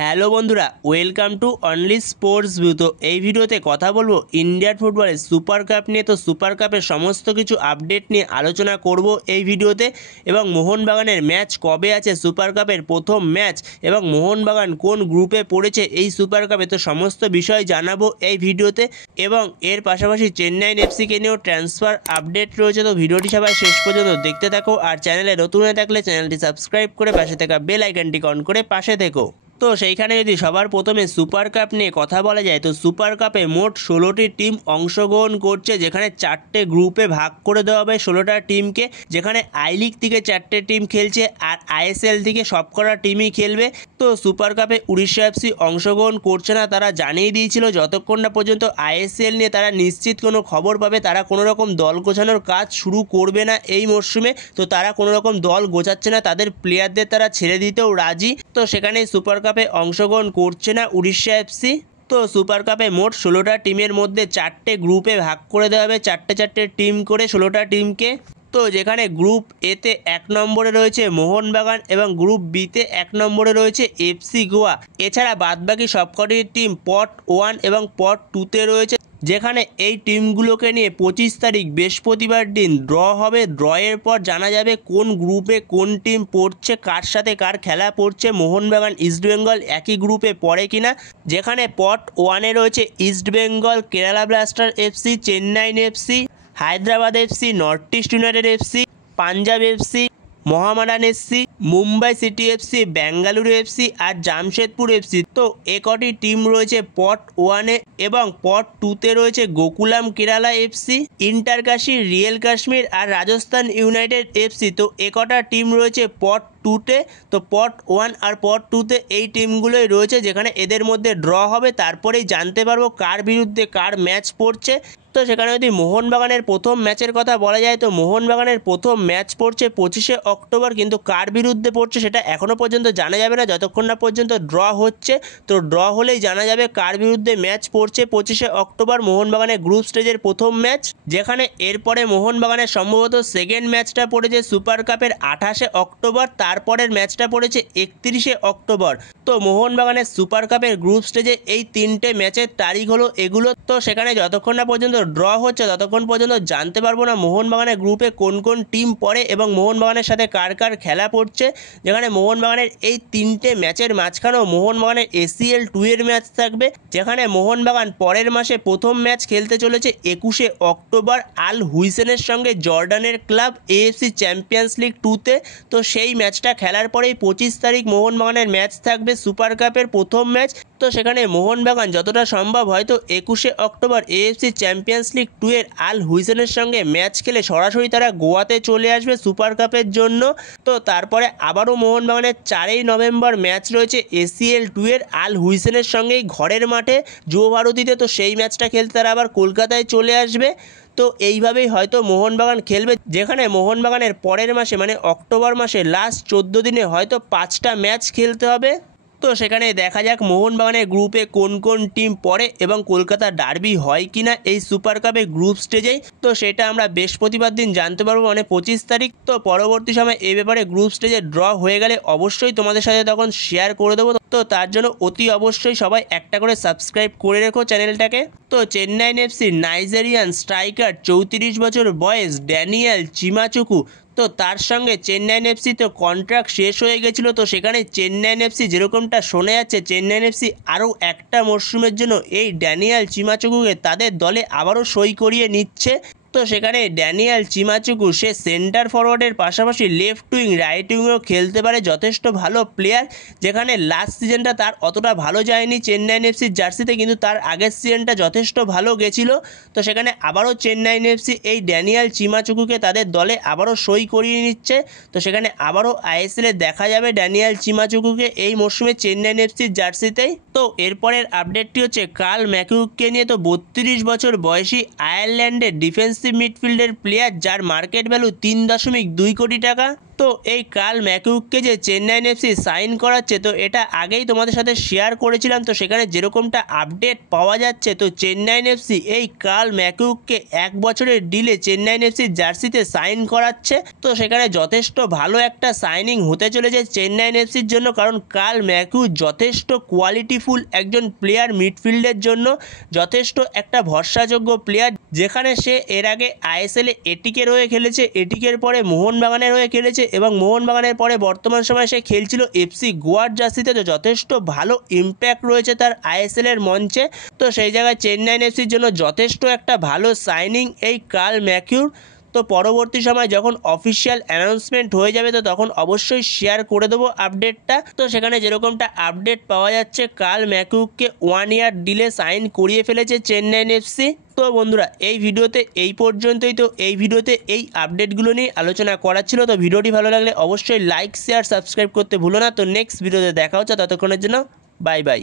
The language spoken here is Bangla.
হ্যালো বন্ধুরা, welcome to only sports view. তো এই ভিডিওতে কথা বলবো ইন্ডিয়ান ফুটবলের সুপার কাপ নিয়ে। তো সুপার কাপের সমস্ত কিছু আপডেট নিয়ে আলোচনা করব এই ভিডিওতে, এবং মোহনবাগানের ম্যাচ কবে আছে, সুপার কাপের প্রথম ম্যাচ, এবং মোহনবাগান কোন গ্রুপে পড়েছে এই সুপার কাপে, তো সমস্ত বিষয় জানাবো এই ভিডিওতে। এবং এর পাশাপাশি চেন্নাইন এফসিকে নিয়েও ট্রান্সফার আপডেট রয়েছে। তো ভিডিওটি সবাই শেষ পর্যন্ত দেখতে থাকো, আর চ্যানেলে নতুন হয়ে থাকলে চ্যানেলটি সাবস্ক্রাইব করে পাশে থাকা বেল আইকনটি অন করে পাশে থেকো। তো সেইখানে যদি সবার প্রথমে সুপার কাপ নিয়ে কথা বলা যায়, তো সুপার কাপে মোট 16টি টিম অংশগ্রহণ করছে, যেখানে 4টে গ্রুপে ভাগ করে দেওয়া হবে 16টা টিমকে, যেখানে আই লিগ থেকে 4টে টিম খেলছে আর আইএসএল থেকে সবকটা টিমই খেলবে। তো সুপার কাপে উড়িষ্যা এফসি অংশগ্রহণ করছে না, তারা জানিয়ে দিয়েছিল যতক্ষণ না পর্যন্ত আইএসএল নিয়ে তারা নিশ্চিত কোনো খবর পাবে তারা কোনো রকম দল গোছানোর কাজ শুরু করবে না এই মরশুমে। তো তারা কোনো রকম দল গোছাচ্ছে না, তাদের প্লেয়ারদের তারা ছেড়ে দিতেও রাজি। তো সেখানে সুপার কাপে অংশগ্রহণ করছে না উড়িষ্যা এফসি। তো সুপার কাপে মোট 16টা টিমের মধ্যে 4টে গ্রুপে ভাগ করে দেওয়া হবে, 4টে টিম করে 16টা টিমকে। তো যেখানে গ্রুপ এতে 1 নম্বরে রয়েছে মোহনবাগান এবং গ্রুপ বিতে 1 নম্বরে রয়েছে এফসি গোয়া। এছাড়া বাদবাকি সবকটি টিম পট 1 এবং পট 2তে রয়েছে, যেখানে এই টিমগুলোকে নিয়ে 25 তারিখ বৃহস্পতিবার দিন ড্র হবে। ড্রয়ের পর জানা যাবে কোন গ্রুপে কোন টিম পড়ছে, কার সাথে কার খেলা পড়ছে। মোহনবাগান ইস্টবেঙ্গল একই গ্রুপে পড়ে কিনা, যেখানে পট 1-এ রয়েছে East Bengal, Kerala blaster FC, Chennaiyin FC, Hyderabad FC, north east united FC, Punjab FC, Mohammedan FC, Mumbai city FC, Bengaluru FC আর জামশেদপুর এফসি। তো একটি টিম রয়েছে পট 1-এ, এবং পট 2-তে রয়েছে Gokulam Kerala FC, inter Kashi, real Kashmir আর রাজস্থান ইউনাইটেড এফসি। তো একটা টিম রয়েছে পট 2-তে। তো পট 1 আর পট 2-তে এই টিমগুলোই রয়েছে, যেখানে এদের মধ্যে ড্র হবে, তারপরেই জানতে পারবো কার বিরুদ্ধে কার ম্যাচ পড়ছে। তো সেখানে যদি মোহনবাগানের প্রথম ম্যাচের কথা বলা যায়, তো মোহনবাগানের প্রথম ম্যাচ পড়ছে 25শে অক্টোবর, কিন্তু কার বিরুদ্ধে পড়ছে সেটা এখনও পর্যন্ত জানা যাবে না যতক্ষণ না পর্যন্ত ড্র হচ্ছে। তো ড্র হলেই জানা যাবে কার বিরুদ্ধে ম্যাচ পড়ছে 25শে অক্টোবর মোহনবাগানের গ্রুপ স্টেজের প্রথম ম্যাচ, যেখানে এরপরে মোহনবাগানের সম্ভবত সেকেন্ড ম্যাচটা পড়েছে সুপার কাপের 28শে অক্টোবর, তারপরের ম্যাচটা পড়েছে 31শে অক্টোবর। তো মোহনবাগানের সুপার কাপের গ্রুপ স্টেজে এই 3টে ম্যাচের তারিখ হলো এগুলো। তো সেখানে যতক্ষণ না পর্যন্ত ড্র হচ্ছে ততক্ষণ পর্যন্ত জানতে পারবো না মোহনবাগানের গ্রুপে কোন কোন টিম পড়ে এবং মোহনবাগানের সাথে কার কার খেলা পড়ছে। যেখানে মোহনবাগানের এই 3টে ম্যাচের মাঝখানেও মোহনবাগানের ACL 2-এর ম্যাচ থাকবে, যেখানে মোহনবাগান পরের মাসে প্রথম ম্যাচ খেলতে চলেছে 21শে অক্টোবর আল হুইসেনের সঙ্গে, জর্ডানের ক্লাব, AFC চ্যাম্পিয়ন্স লিগ 2-তে। তো সেই ম্যাচটা খেলার পরেই 25 তারিখ মোহনবাগানের ম্যাচ থাকবে সুপার কাপের প্রথম ম্যাচ। তো সেখানে মোহনবাগান যতটা সম্ভব হয়তো 21শে অক্টোবর AFC চ্যাম্পিয়ন্স লিগ 2-এর আল হুইসেনের সঙ্গে ম্যাচ খেলে সরাসরি তারা গোয়াতে চলে আসবে সুপার কাপের জন্য। তো তারপরে আবারও মোহনবাগানের 4ই নভেম্বর ম্যাচ রয়েছে ACL 2-এর আল হুইসেনের সঙ্গেই ঘরের মাঠে যুবভারতীতে। তো সেই ম্যাচটা খেলতে তারা আবার কলকাতায় চলে আসবে। তো এইভাবেই হয়তো মোহনবাগান খেলবে, যেখানে মোহনবাগানের পরের মাসে মানে অক্টোবর মাসে লাস্ট 14 দিনে হয়তো 5টা ম্যাচ খেলতে হবে। তো সেখানে দেখা যাক মোহনবাগানের গ্রুপে কোন কোন টিম পড়ে এবং কলকাতা ডার্বি হয় কিনা এই সুপার কাপে গ্রুপ স্টেজেই। তো সেটা আমরা বৃহস্পতিবার দিন জানতে পারবো, মানে 25 তারিখ। তো পরবর্তী সময় এই ব্যাপারে গ্রুপ স্টেজে ড্র হয়ে গেলে অবশ্যই তোমাদের সাথে তখন শেয়ার করে দেবো। তো তার জন্য অতি অবশ্যই সবাই একটা করে সাবস্ক্রাইব করে রেখো চ্যানেলটাকে। তো চেন্নাইন এফসির নাইজেরিয়ান স্ট্রাইকার 34 বছর বয়স ড্যানিয়েল চিমাচুকু, তো তার সঙ্গে চেন্নাইন এফসি তো কন্ট্রাক্ট শেষ হয়ে গেছিলো। তো সেখানে চেন্নাইন এফসি যেরকমটা শোনা যাচ্ছে, চেন্নাইন এফসি আরও একটা মরশুমের জন্য এই ড্যানিয়েল চিমাচুকুকে তাদের দলে আবারও সই করিয়ে নিচ্ছে। তো সেখানে ড্যানিয়েল চিমাচুকু সে সেন্টার ফরওয়ার্ডের পাশাপাশি লেফট উইং, রাইট উইংও খেলতে পারে, যথেষ্ট ভালো প্লেয়ার। যেখানে লাস্ট সিজনটা তার অতটা ভালো যায়নি চেন্নাইন এফসির জার্সিতে, কিন্তু তার আগের সিজনটা যথেষ্ট ভালো গেছিলো। তো সেখানে আবারও চেন্নাইন এফসি এই ড্যানিয়েল চিমাচুকুকে তাদের দলে আবারও সই করিয়ে নিচ্ছে। তো সেখানে আবারও আইএসএলে দেখা যাবে ড্যানিয়েল চিমাচুকুকে এই মরশুমে চেন্নাইন এফসির জার্সিতেই। তো এরপরের আপডেটটি হচ্ছে কার্ল ম্যাকিউককে নিয়ে। তো 32 বছর বয়সী আয়ারল্যান্ডের ডিফেন্সিভ মিডফিল্ডের প্লেয়ার, যার মার্কেট ভ্যালু 3.2 কোটি টাকা। তো এই কার্ল ম্যাকিউগকে যে চেন্নাইন এফসি সাইন করাচ্ছে, তো এটা আগেই তোমাদের সাথে শেয়ার করেছিলাম। তো সেখানে যেরকমটা আপডেট পাওয়া যাচ্ছে, তো চেন্নাইন এফসি এই কার্ল ম্যাকিউগকে 1 বছরের ডিলে চেন্নাইন এফসির জার্সিতে সাইন করাচ্ছে। তো সেখানে যথেষ্ট ভালো একটা সাইনিং হতে চলেছে চেন্নাইন এফসির জন্য, কারণ কার্ল ম্যাকিউ যথেষ্ট কোয়ালিটিফুল একজন প্লেয়ার, মিডফিল্ডের জন্য যথেষ্ট একটা ভরসাযোগ্য প্লেয়ার। যেখানে সে এর আগে আইএসএলে এটিকের হয়ে খেলেছে, এটিকের পরে মোহনবাগানের হয়ে খেলেছে এবং মোহনবাগানের পরে বর্তমান সময়ে সে খেলছিল এফসি গোয়ার জার্সিতে। তো যথেষ্ট ভালো ইম্প্যাক্ট রয়েছে তার আইএসএলের মঞ্চে। তো সেই জায়গায় চেন্নাইন এফসির জন্য যথেষ্ট একটা ভালো সাইনিং এই কার্ল ম্যাকিউর। তো পরবর্তী সময় যখন অফিসিয়াল অ্যানাউন্সমেন্ট হয়ে যাবে, তো তখন অবশ্যই শেয়ার করে দেবো আপডেটটা। তো সেখানে যেরকমটা আপডেট পাওয়া যাচ্ছে, কার্ল ম্যাকিউগকে 1 ইয়ার ডিলে সাইন করিয়ে ফেলেছে চেন্নাইন এফসি। তো বন্ধুরা, এই ভিডিওতে এই পর্যন্তই। তো এই ভিডিওতে এই আপডেটগুলো নিয়ে আলোচনা করা ছিল। তো ভিডিওটি ভালো লাগলে অবশ্যই লাইক, শেয়ার, সাবস্ক্রাইব করতে ভুলো না। তো নেক্সট ভিডিওতে দেখা হচ্ছে, ততক্ষণের জন্য বাই বাই।